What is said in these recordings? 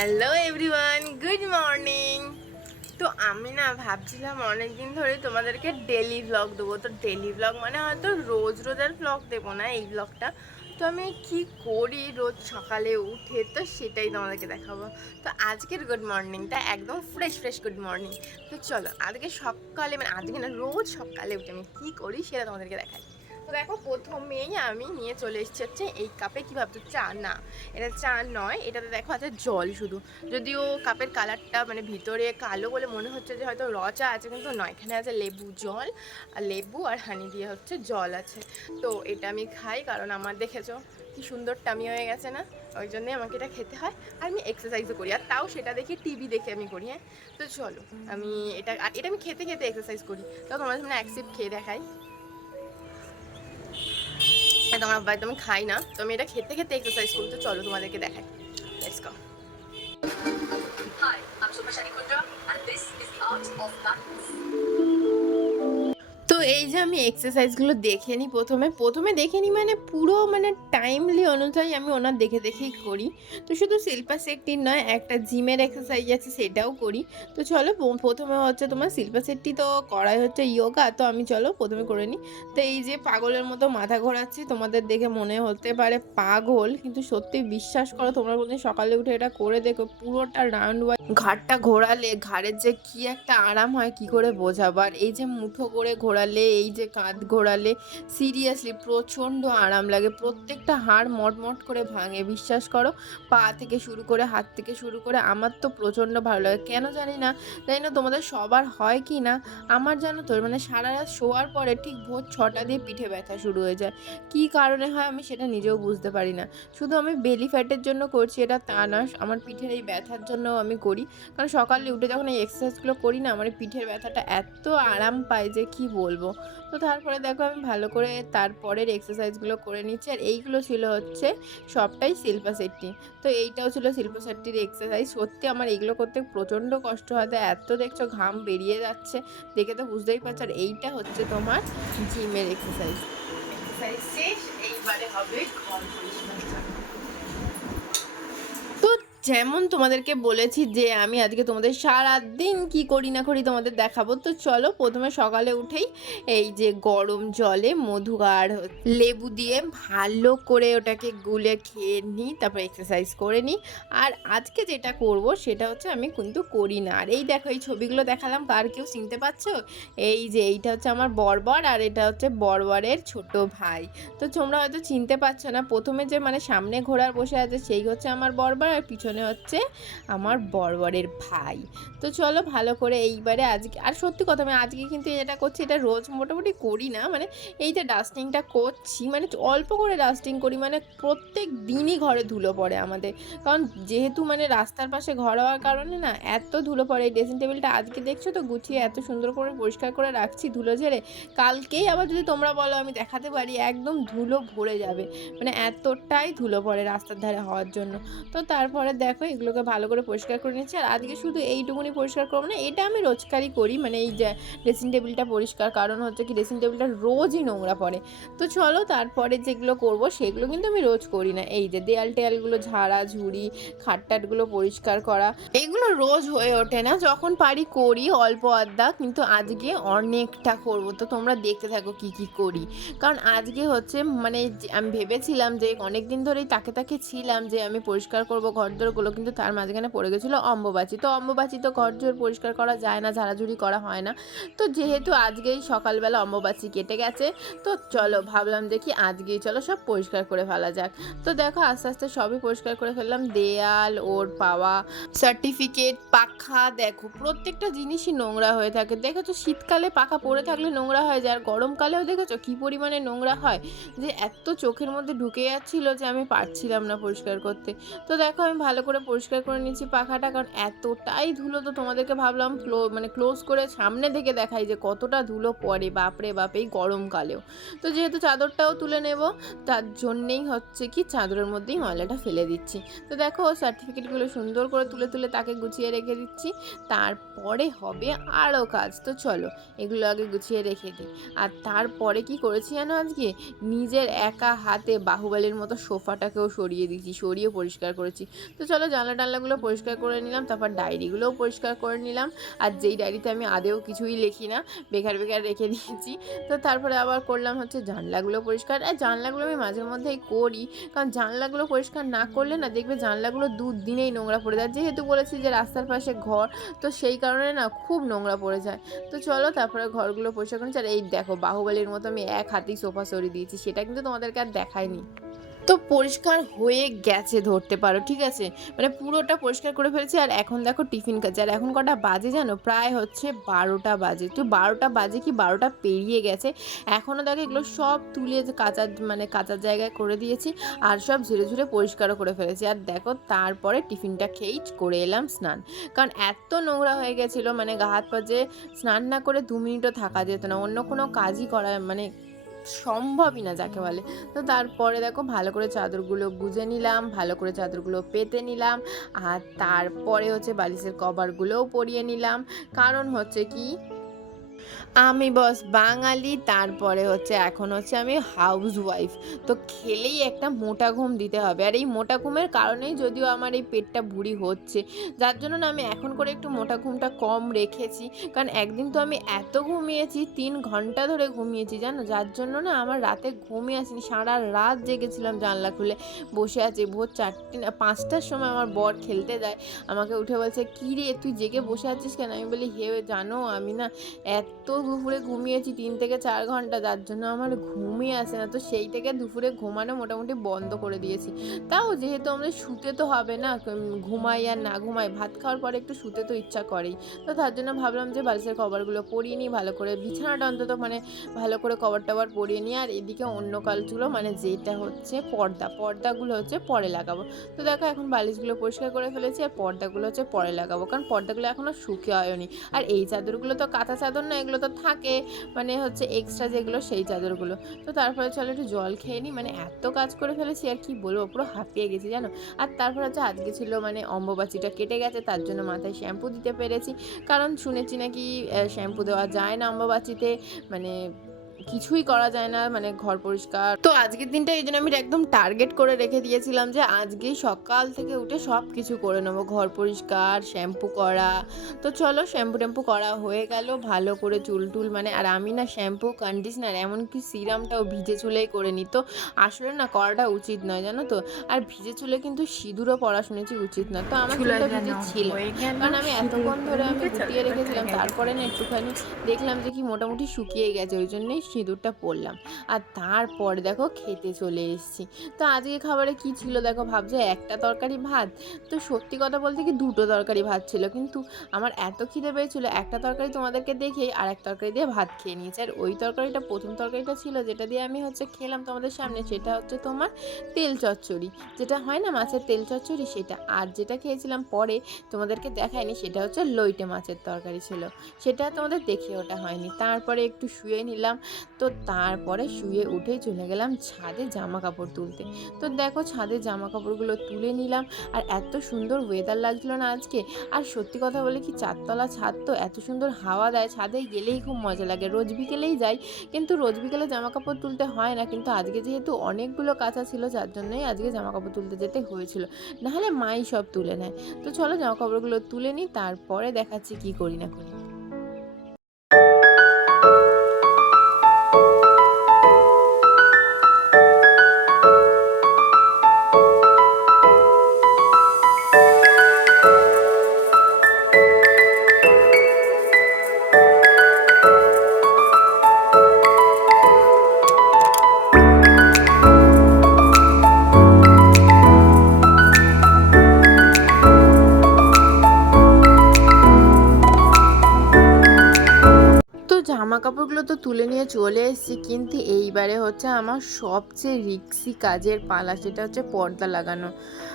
Hello everyone good morning তো আমি না ভাবছিলাম অনেক দিন ধরে তোমাদেরকে ডেলি ব্লগ দেবো। তো ডেলি ব্লগ মানে হয়তো রোজ রোজ আর ব্লগ দেবো না এই ব্লগটা তো আমি কি করি রোজ সকালে উঠে? তো সেটাই তোমাদেরকে দেখাবো। তো আজকের গুড মর্নিংটা একদম ফ্রেশ ফ্রেশ গুড মর্নিং তো চলো, আজকে সকালে মানে আজকে না, রোজ সকালে উঠে আমি কী করি সেটা তোমাদেরকে দেখাই। তো দেখো, প্রথমেই আমি নিয়ে চলে এসেছি হচ্ছে এই কাপে কী ভাবছ? চা, না। এটা চা নয়, এটাতে দেখো আছে জল শুধু। যদিও কাপের কালারটা মানে ভিতরে কালো বলে মনে হচ্ছে যে হয়তো র চা আছে, কিন্তু নয়। এখানে আছে লেবু জল, আর লেবু আর হানি দিয়ে হচ্ছে জল আছে। তো এটা আমি খাই, কারণ আমার দেখেছ, কি সুন্দর টামি হয়ে গেছে না? ওই জন্যে আমাকে এটা খেতে হয়, আর আমি এক্সারসাইজও করি। আর তাও সেটা দেখে টিভি দেখে আমি করি হ্যাঁ? তো চলো, আমি এটা এটা আমি খেতে খেতে এক্সারসাইজ করি। তো তোমাদের সামনে এক খেয়ে দেখাই। হ্যাঁ তোমার বাড়িতে খাই না। তো আমি এটা খেতে খেতে এক্সারসাইজ করি তো চলো তোমাদেরকে দেখাই। Let's go Hi, I'm Shubhashani Kundra, and this is the art of. তো এই যে আমি এক্সারসাইজগুলো দেখে নিই প্রথমে প্রথমে দেখে নিই মানে পুরো মানে টাইমলি অনুযায়ী আমি ওনার দেখে দেখেই করি। তো শুধু শিল্পা শেট্টির নয়, একটা জিমের এক্সারসাইজ আছে সেটাও করি। তো চলো প্রথমে হচ্ছে তোমার শিল্পা শেট্টি তো করাই হচ্ছে ইয়োগা তো আমি চলো প্রথমে করে নিই তো এই যে পাগলের মতো মাথা ঘোরাচ্ছি, তোমাদের দেখে মনে হতে পারে পাগল, কিন্তু সত্যি বিশ্বাস করো, তোমরা কোনদিন সকালে উঠে এটা করে দেখো, পুরোটা রাউন্ড ওয়াই ঘাটটা ঘোরালে ঘাড়ের যে কি একটা আরাম হয়, কি করে বোঝাবো? আর এই যে মুঠো করে ঘোরালে, এই যে কাঁধ ঘোরালে সিরিয়াসলি প্রচণ্ড আরাম লাগে। প্রত্যেকটা হাড় মটমট করে ভাঙে, বিশ্বাস করো? পা থেকে শুরু করে, হাত থেকে শুরু করে, আমার তো প্রচণ্ড ভালো লাগে। কেন জানি না জানি না তোমাদের সবার হয় কি না? আমার জানো তো মানে সারা রাত শোয়ার পরে ঠিক ভোর ছটা দিয়ে পিঠে ব্যথা শুরু হয়ে যায়। কী কারণে হয় আমি সেটা নিজেও বুঝতে পারি না। শুধু আমি বেলি ফ্যাটের জন্য করছি, এটা তা না, আমার পিঠের এই ব্যথার জন্য আমি করি। কারণ সকালে উঠে যখন এই এক্সারসাইজগুলো করি না, আমার পিঠের ব্যথাটা এত আরাম পায় যে কি বলব। তো তারপরে দেখো আমি ভালো করে তারপরের এক্সারসাইজগুলো করে নিচ্ছি। আর এইগুলো ছিল হচ্ছে সবটাই শিল্পা সেটটি তো এইটাও ছিল শিল্পা সেটটির এক্সারসাইজ সত্যি আমার এইগুলো করতে প্রচণ্ড কষ্ট হয়। এত দেখছ ঘাম বেরিয়ে যাচ্ছে। দেখে তো বুঝতেই পারছ। আর এইটা হচ্ছে তোমার জিমের এক্সারসাইজ এক্সারসাইজ শেষ। এইবারে হবে ঘর পরিষ্কার তো যেমন তোমাদেরকে বলেছি যে আমি আজকে তোমাদের সারা দিন কি করি না করি তোমাদের দেখাবো, তো চলো প্রথমে সকালে উঠেই এই যে গরম জলে মধু আর লেবু দিয়ে ভালো করে ওটাকে গুলে খেয়ে নিই, তারপর এক্সারসাইজ করে নিই। আর আজকে যেটা করব সেটা হচ্ছে আমি কিন্তু করি না। আর এই দেখো, এই ছবিগুলো দেখালাম কার কেউ চিনতে পারছ? এই যে এইটা হচ্ছে আমার বর্বর আর এটা হচ্ছে বর্বরের ছোট ভাই। তো তোমরা হয়তো চিনতে পারছ না, প্রথমে যে মানে সামনে ঘোড়ার বসে আছে সেই হচ্ছে আমার বর্বর, আর পিছনে হচ্ছে আমার বর্বরের ভাই। তো চলো ভালো করে এইবারে আজকে, আর সত্যি কথা আমি আজকে কিন্তু এটা করছি, এটা রোজ মোটামুটি করি না মানে এই যে ডাস্টিংটা করছি মানে অল্প করে ডাস্টিং করি মানে প্রত্যেক দিনই ঘরে ধুলো পড়ে আমাদের। কারণ যেহেতু মানে রাস্তার পাশে ঘর হওয়ার কারণে না, এত ধুলো পড়ে। এই ড্রেসিং টেবিলটা আজকে দেখছ তো, গুছিয়ে এত সুন্দর করে পরিষ্কার করে রাখছি ধুলো ঝেড়ে। কালকেই আবার যদি তোমরা বলো, আমি দেখাতে পারি, একদম ধুলো ভরে যাবে। মানে এতটাই ধুলো পড়ে রাস্তার ধারে হওয়ার জন্য। তো তারপরে দেখো এগুলোকে ভালো করে পরিষ্কার করে নিচ্ছি আর আজকে শুধু এইটুকুনি পরিষ্কার করব না, এটা আমি রোজকারই করি। মানে এই ড্রেসিং টেবিলটা পরিষ্কার, কারণ হচ্ছে কি ড্রেসিং টেবিলটা রোজই নোংরা পড়ে। তো চলো তারপরে যেগুলো করব, সেগুলো কিন্তু আমি রোজ করি না। এই যে দেয়াল টেয়ালগুলো ঝাড়া, ঝুড়ি, খাটটাটগুলো পরিষ্কার করা এইগুলো রোজ হয়ে ওঠে না। যখন পারি করি, অল্প আধা, কিন্তু আজকে অনেকটা করব। তো তোমরা দেখতে থাকো কি কি করি। কারণ আজকে হচ্ছে মানে আমি ভেবেছিলাম যে অনেক দিন ধরেই তাকে তাকে ছিলাম যে আমি পরিষ্কার করব ঘরদোরগুলো কিন্তু তার মাঝখানে পড়ে গেছিল অম্বুবাচি। তো অম্বুবাচি তো ঘরজোর পরিষ্কার করা যায় না, ঝাড়াঝুড়ি করা হয় না। তো যেহেতু আজকেই সকালবেলা অম্বুবাচি কেটে গেছে, তো চলো ভাবলাম দেখি আজকেই চলো সব পরিষ্কার করে ফেলা যাক। তো দেখো আস্তে আস্তে সবই পরিষ্কার করে ফেললাম, দেয়াল, ওর পাওয়া সার্টিফিকেট পাখা, দেখো প্রত্যেকটা জিনিসই নোংরা হয়ে থাকে। দেখেছ শীতকালে পাখা পরে থাকলে নোংরা হয় যায়, আর গরমকালেও দেখেছ কি পরিমাণে নোংরা হয়? যে এত চোখের মধ্যে ঢুকে যাচ্ছিল যে আমি পারছিলাম না পরিষ্কার করতে। তো দেখো আমি ভালো করে পরিষ্কার করে নিচ্ছি পাখাটা, কারণ এতটাই ধুলো তো তোমাদেরকে ভাবলাম ক্লো মানে ক্লোজ করে সামনে থেকে দেখাই যে কতটা ধুলো পড়ে, বাপরে বাপ, এই গরমকালেও। তো যেহেতু চাদরটাও তুলে নেব, তার জন্যেই হচ্ছে কি চাদরের মধ্যেই ময়লাটা ফেলে দিচ্ছি। তো দেখো সার্টিফিকেটগুলো সুন্দর করে তুলে তুলে তাকে গুছিয়ে রেখে দিচ্ছি। তারপরে হবে আরও কাজ। তো চলো, এগুলো আগে গুছিয়ে রেখে দিই। আর তারপরে কি করেছি জানো আজকে? নিজের একা হাতে বাহুবলীর মতো সোফাটাকেও সরিয়ে দিয়েছি, সরিয়ে পরিষ্কার করেছি। তো চলো জানলা টানলাগুলো পরিষ্কার করে নিলাম, তারপর ডায়েরিগুলোও পরিষ্কার করে নিলাম। আর যেই ডায়েরিতে আমি আদেও কিছুই লিখি না, বেকার বেকার রেখে দিয়েছি। তো তারপরে আবার করলাম হচ্ছে জানলাগুলো পরিষ্কার। আর জানলাগুলো আমি মাঝে মধ্যেই করি, কারণ জানলাগুলো পরিষ্কার না করলে না দেখবে জানলাগুলো দু দিনেই নোংরা পড়ে যায়। যেহেতু বলেছি যে রাস্তার পাশে ঘর, তো সেই কারণে না খুব নোংরা পড়ে যায়। তো চলো তারপরে ঘরগুলো পরিষ্কার করেছি। আর এই দেখো, বাহুবলীর মতো আমি এক হাতেই সোফা সরিয়ে দিয়েছি, সেটা কিন্তু তোমাদেরকে আর দেখায়নি তো পরিষ্কার হয়ে গেছে ধরতে পারো, ঠিক আছে? মানে পুরোটা পরিষ্কার করে ফেলেছি আর এখন দেখো টিফিন খাচ্ছে আর এখন কটা বাজে জানো? প্রায় হচ্ছে বারোটা বাজে। তো বারোটা বাজে কি বারোটা পেরিয়ে গেছে। এখনও দেখো এগুলো সব তুলে কাঁচা মানে কাঁচার জায়গায় করে দিয়েছি আর সব ঝুড়ে ঝুড়ে পরিষ্কারও করে ফেলেছি। আর দেখো তারপরে টিফিনটা খেয়েই করে এলাম স্নান। কারণ এত নোংরা হয়ে গেছিল মানে গা হাত পা যে স্নান না করে দু মিনিটও থাকা যেত না। অন্য কোনো কাজই করা মানে সম্ভবই না যাকে বলে। তো তারপরে দেখো ভালো করে চাদরগুলো বুঝে নিলাম, ভালো করে চাদরগুলো পেতে নিলাম, আর তারপরে হচ্ছে বালিশের কভারগুলোও পরিয়ে নিলাম। কারণ হচ্ছে কি আমি বস বাঙালি, তারপরে হচ্ছে এখন হচ্ছে আমি হাউস ওয়াইফ তো খেলেই একটা মোটা ঘুম দিতে হবে। আর এই মোটা ঘুমের কারণেই যদিও আমার এই পেটটা ভুড়ি হচ্ছে, যার জন্য না আমি এখন করে একটু মোটা ঘুমটা কম রেখেছি। কারণ একদিন তো আমি এত ঘুমিয়েছি, তিন ঘণ্টা ধরে ঘুমিয়েছি, জানো? যার জন্য না আমার রাতে ঘুমিয়ে আসেনি। সারা রাত জেগেছিলাম জানলা খুলে। বসে আছে ভোর চারটে না, পাঁচটার সময় আমার বর খেলতে যায়। আমাকে উঠে বলছে, কী রে, তুই জেগে বসে আছিস কেন? আমি বলি, হে, জানো, আমি না এত দুপুরে ঘুমিয়েছি, তিন থেকে চার ঘণ্টা, যার জন্য আমার ঘুমই আসে না। তো সেই থেকে দুপুরে ঘুমানো মোটামুটি বন্ধ করে দিয়েছি। তাও যেহেতু আমাদের শুতে তো হবে না ঘুমাই আর না ঘুমাই, ভাত খাওয়ার পরে একটু শুতে তো ইচ্ছা করেই। তো তার জন্য ভাবলাম যে বালিশের কভারগুলো পরিয়ে নিই, ভালো করে বিছানাটা অন্তত মানে ভালো করে কভার টভার পরিয়ে নিই। আর এদিকে অন্য কালগুলো মানে যেটা হচ্ছে পর্দা, পর্দাগুলো হচ্ছে পরে লাগাবো। তো দেখো এখন বালিশগুলো পরিষ্কার করে ফেলেছি আর পর্দাগুলো হচ্ছে পরে লাগাবো, কারণ পর্দাগুলো এখনও শুকে হয়নি। আর এই চাদরগুলো তো কাঁথা চাদর না, এগুলো তো থাকে মানে হচ্ছে এক্সট্রা যেগুলো সেই চাদরগুলো। তো তারপরে চলো একটু জল খেয়ে নিই মানে এত কাজ করে ফেলেছি, আর কি বলব, পুরো হাঁপিয়ে গেছি জানো? আর তারপর হচ্ছে আজকে ছিল মানে অম্বুবাচিটা কেটে গেছে, তার জন্য মাথায় শ্যাম্পু দিতে পেরেছি। কারণ শুনেছি নাকি শ্যাম্পু দেওয়া যায় না অম্ববাচিতে মানে কিছুই করা যায় না মানে ঘর পরিষ্কার। তো আজকের দিনটা এই জন্য আমি একদম টার্গেট করে রেখে দিয়েছিলাম যে আজকেই সকাল থেকে উঠে সব কিছু করে নেব। ঘর পরিষ্কার শ্যাম্পু করা। তো চলো শ্যাম্পু ট্যাম্পু করা হয়ে গেল ভালো করে চুল টুল মানে আর আমি না শ্যাম্পু কন্ডিশনার এমনকি সিরামটাও ভিজে চুলেই করে নিই তো আসলে না করাটা উচিত নয় জানো তো? আর ভিজে চুলে কিন্তু সিঁদুরও পরা শুনেছি উচিত না। তো আমার চুলটা ভিজে ছিল কারণ আমি এতক্ষণ ধরে আমি গুটিয়ে রেখেছিলাম তারপরে না একটুখানি দেখলাম যে কি মোটামুটি শুকিয়ে গেছে ওই জন্যই সিঁদুরটা পরলাম। আর তারপর দেখো খেতে চলে এসেছি। তো আজকে খাবারে কি ছিল দেখো ভাবছ? একটা তরকারি ভাত। তো সত্যি কথা বলতে কি দুটো তরকারি ভাত ছিল। কিন্তু আমার এত খিদে পেয়েছিল, একটা তরকারি তোমাদেরকে দেখেই আর এক তরকারি দিয়ে ভাত খেয়ে নিয়েছি। আর ওই তরকারিটা প্রথম তরকারিটা ছিল, যেটা দিয়ে আমি হচ্ছে খেলাম তোমাদের সামনে, সেটা হচ্ছে তোমার তেল চচ্চড়ি। যেটা হয় না মাছের তেল চচ্চড়ি, সেটা। আর যেটা খেয়েছিলাম পরে তোমাদেরকে দেখায়নি, সেটা হচ্ছে লইটে মাছের তরকারি ছিল। সেটা তোমাদের দেখে ওটা হয়নি। তারপরে একটু শুয়ে নিলাম। তো তারপরে শুয়ে উঠেই চলে গেলাম ছাদে জামা কাপড় তুলতে। তো দেখো ছাদে জামা কাপড়গুলো তুলে নিলাম আর এত সুন্দর ওয়েদার লাগছিল না আজকে। আর সত্যি কথা বলে কি চারতলা ছাদ তো এত সুন্দর হাওয়া দেয়, ছাদে গেলেই খুব মজা লাগে। রোজ বিকেলেই যাই, কিন্তু রোজ বিকেলে জামা কাপড় তুলতে হয় না। কিন্তু আজকে যেহেতু অনেকগুলো কাঁচা ছিল, যার জন্যই আজকে জামা কাপড় তুলতে যেতে হয়েছিল। নাহলে মাই সব তুলে নেয়। তো চলো জামা কাপড়গুলো তুলে নিই, তারপরে দেখাচ্ছি কি করি না করি। জামা কাপড়গুলো তো তুলে নিয়ে চলে এসেছি, কিন্তু এইবারে হচ্ছে আমার সবচেয়ে রিক্সি কাজের পালা, সেটা হচ্ছে পর্দা লাগানো।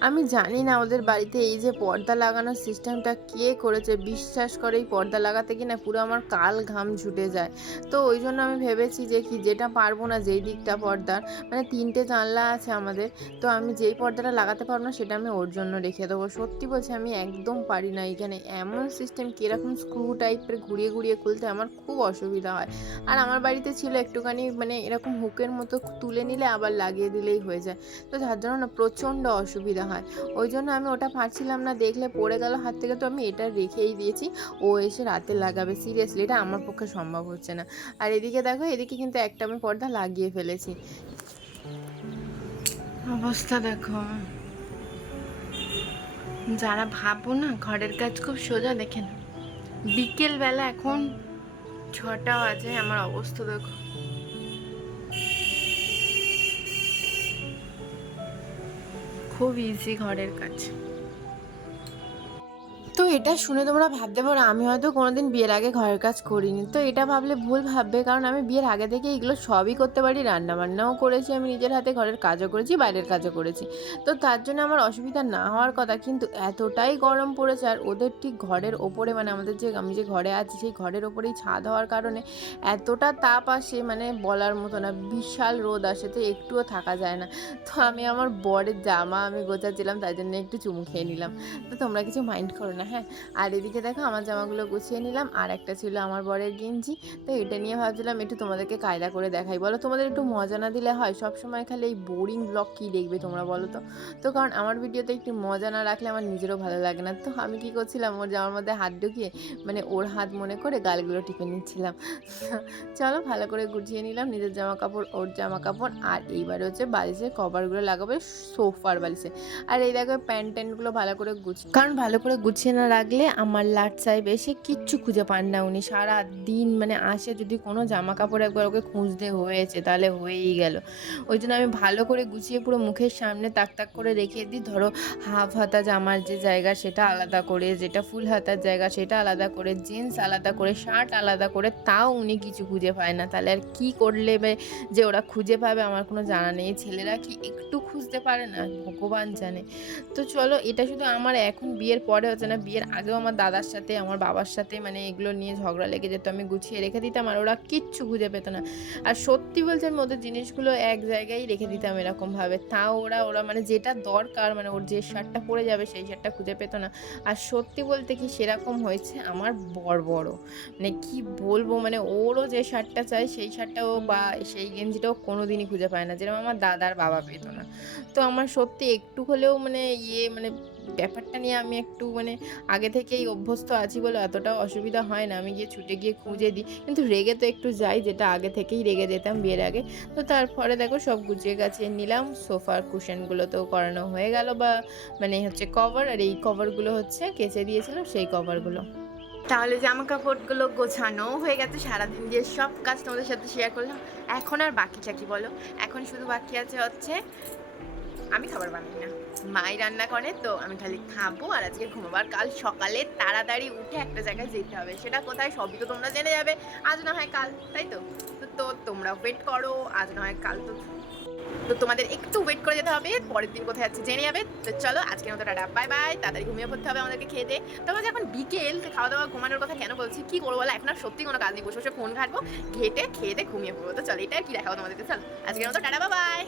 আমি জানি না ওদের বাড়িতে এই যে পর্দা লাগানোর সিস্টেমটা কে করেছে। বিশ্বাস করে, এই পর্দা লাগাতে কি না পুরো আমার কাল ঘাম ছুটে যায়। তো ওই জন্য আমি ভেবেছি যে কি যেটা পারব না যেই দিকটা পর্দার মানে তিনটে জানলা আছে আমাদের, তো আমি যেই পর্দাটা লাগাতে পারব না সেটা আমি ওর জন্য রেখে দেবো। সত্যি বলছি আমি একদম পারি না এখানে। এমন সিস্টেম কীরকম স্ক্রু টাইপের ঘুরিয়ে ঘুরিয়ে খুলতে আমার খুব অসুবিধা হয়। আর আমার বাড়িতে ছিল একটুখানি মানে এরকম হুকের মতো তুলে নিলে আবার লাগিয়ে দিলেই হয়ে যায়। তো যার জন্য না প্রচণ্ড অসুবিধা হয়। ওই জন্য আমি ওটা পারছিলাম না। দেখলে পড়ে গেল, হাত থেকে তো আমি এটা রেখেই দিয়েছি। ও এসে রাতে লাগাবে। সিরিয়াসলি এটা আমার পক্ষে সম্ভব হচ্ছে না। আর এদিকে দেখো, এদিকে কিন্তু একটা আমি পর্দা লাগিয়ে ফেলেছি। অবস্থা দেখো। যারা ভাবো না, ঘরের কাজ খুব সোজা, দেখে না বিকেলবেলা এখন ছটা বাজে, আমার অবস্থা দেখো। খুব ইজি ঘরের কাজ। এটা শুনে তোমরা ভাবতে পারো, আমি হয়তো কোনোদিন বিয়ের আগে ঘরের কাজ করিনি। তো এটা ভাবলে ভুল ভাববে, কারণ আমি বিয়ের আগে থেকে এগুলো সবই করতে পারি রান্না বান্নাও করেছি, আমি নিজের হাতে ঘরের কাজও করেছি, বাইরের কাজও করেছি। তো তার জন্য আমার অসুবিধা না হওয়ার কথা, কিন্তু এতটাই গরম পড়েছে, আর ওদের ঠিক ঘরের ওপরে মানে আমাদের যে, আমি যে ঘরে আছি, সেই ঘরের ওপরেই ছাদ হওয়ার কারণে এতটা তাপ আসে মানে বলার মতো না, বিশাল রোদ আসে, তো একটুও থাকা যায় না। তো আমি আমার বরের জামা আমি গোছাচ্ছিলাম, তাই জন্য একটু চুমু খেয়ে নিলাম। তো তোমরা কিছু মাইন্ড করো না হ্যাঁ? আর এদিকে দেখো আমার জামাগুলো গুছিয়ে নিলাম, আর একটা ছিল আমার বরের গেঞ্জি। তো এটা নিয়ে ভাবছিলাম একটু তোমাদেরকে কায়দা করে দেখাই। বলো, তোমাদের একটু মজা না দিলে হয়? সব সময় খালি এই বোরিং ব্লগ কী দেখবে তোমরা বলো তো? তো কারণ আমার ভিডিওতে একটু মজা না রাখলে আমার নিজেরও ভালো লাগে না। তো আমি কি করছিলাম, ওর জামার মধ্যে হাত ঢুকিয়ে মানে ওর হাত মনে করে গালগুলো টিপে নিচ্ছিলাম। চলো ভালো করে গুছিয়ে নিলাম নিজের জামা কাপড় ওর জামা কাপড় আর এইবার হচ্ছে বালিশের কভারগুলো লাগাবে সোফার বালিশে। আর এই দেখো প্যান্ট ট্যান্টগুলো ভালো করে গুছিয়ে কারণ ভালো করে গুছিয়ে না রাখলে আমার লাট সাহেব এসে কিচ্ছু খুঁজে পান না উনি। সারা দিন মানে আসে যদি কোনো জামা কাপড় একবার ওকে খুঁজতে হয়েছে, তাহলে হয়েই গেল। ওই জন্য আমি ভালো করে গুছিয়ে পুরো মুখের সামনে তাক তাক করে রেখে দিই। ধরো হাফ হাতা জামার যে জায়গা সেটা আলাদা করে, যেটা ফুল হাতার জায়গা সেটা আলাদা করে জিন্স আলাদা করে শার্ট আলাদা করে, তাও উনি কিছু খুঁজে পায় না। তাহলে আর কী করলে যে ওরা খুঁজে পাবে আমার কোনো জানা নেই। ছেলেরা কি একটু খুঁজতে পারে না? ভগবান জানে। তো চলো, এটা শুধু আমার, এখন বিয়ের পরে হচ্ছে না বিয়ের আগেও আমার দাদার সাথে, আমার বাবার সাথে মানে এগুলো নিয়ে ঝগড়া লেগে যেত, আমি গুছিয়ে রেখে দিতাম আর ওরা কিচ্ছু খুঁজে পেতো না। আর সত্যি বলছে আমি ওদের জিনিসগুলো এক জায়গায় রেখে দিতাম এরকমভাবে। তাও ওরা ওরা মানে যেটা দরকার মানে ওর যে শার্টটা পরে যাবে সেই শার্টটা খুঁজে পেতো না। আর সত্যি বলতে কি সেরকম হয়েছে, আমার বড় বড়। মানে কি বলব মানে ওরও যে শার্টটা চাই, সেই শার্টটাও বা সেই গেঞ্জিটাও কোনো দিনই খুঁজে পায় না। যেরকম আমার দাদার বাবা পেতো না। তো আমার সত্যি একটু হলেও মানে ইয়ে মানে ব্যাপারটা নিয়ে আমি একটু মানে আগে থেকেই অভ্যস্ত আছি বলে এতটাও অসুবিধা হয় না। আমি গিয়ে ছুটে গিয়ে খুঁজে দিই। কিন্তু রেগে তো একটু যাই, যেটা আগে থেকেই রেগে যেতাম বিয়ের আগে। তো তারপরে দেখো সব গুছিয়ে গাছিয়ে নিলাম। সোফার কুশনগুলো তো করানো হয়ে গেল বা মানে হচ্ছে কভার আর এই কভারগুলো হচ্ছে কেচে দিয়েছিলাম সেই কভারগুলো তাহলে জামা কাপড়গুলো গোছানো হয়ে গেছে। সারাদিন দিয়ে সব কাজ তোমাদের সাথে শেয়ার করলাম। এখন আর বাকিটা কি বলো। এখন শুধু বাকি আছে হচ্ছে, আমি খাবার বানাই না। মাই রান্না করে, তো আমি খালি খাব আর আজকে ঘুমাবার কাল সকালে তাড়াতাড়ি উঠে একটা জায়গায় যেতে হবে। সেটা কোথায় সবই তো তোমরা জেনে যাবে। আজ না হয় কাল, তাই তো? তো- তোমরা ওয়েট করো, আজ না হয় কাল তো। তো তোমাদের একটু ওয়েট করে যেতে হবে, পরের দিন কোথায় যাচ্ছে জেনে যাবে। তো চলো, আজকের মতো টাটা বাই বাই তাড়াতাড়ি ঘুমিয়ে পড়তে হবে আমাদেরকে খেতে তবে যে এখন বিকেল খাওয়া দাওয়া ঘুমানোর কথা কেন বলছি? কি করব বলো? এখন আর সত্যি কোনো কাজ নেই। বসে বসে ফোন ঘাটবো, ঘেটে, খেয়ে দিয়ে ঘুমিয়ে পড়ব। তো চলো, এটা কি দেখাবো তোমাদেরকে চলো, আজকের মতো টাটা বাই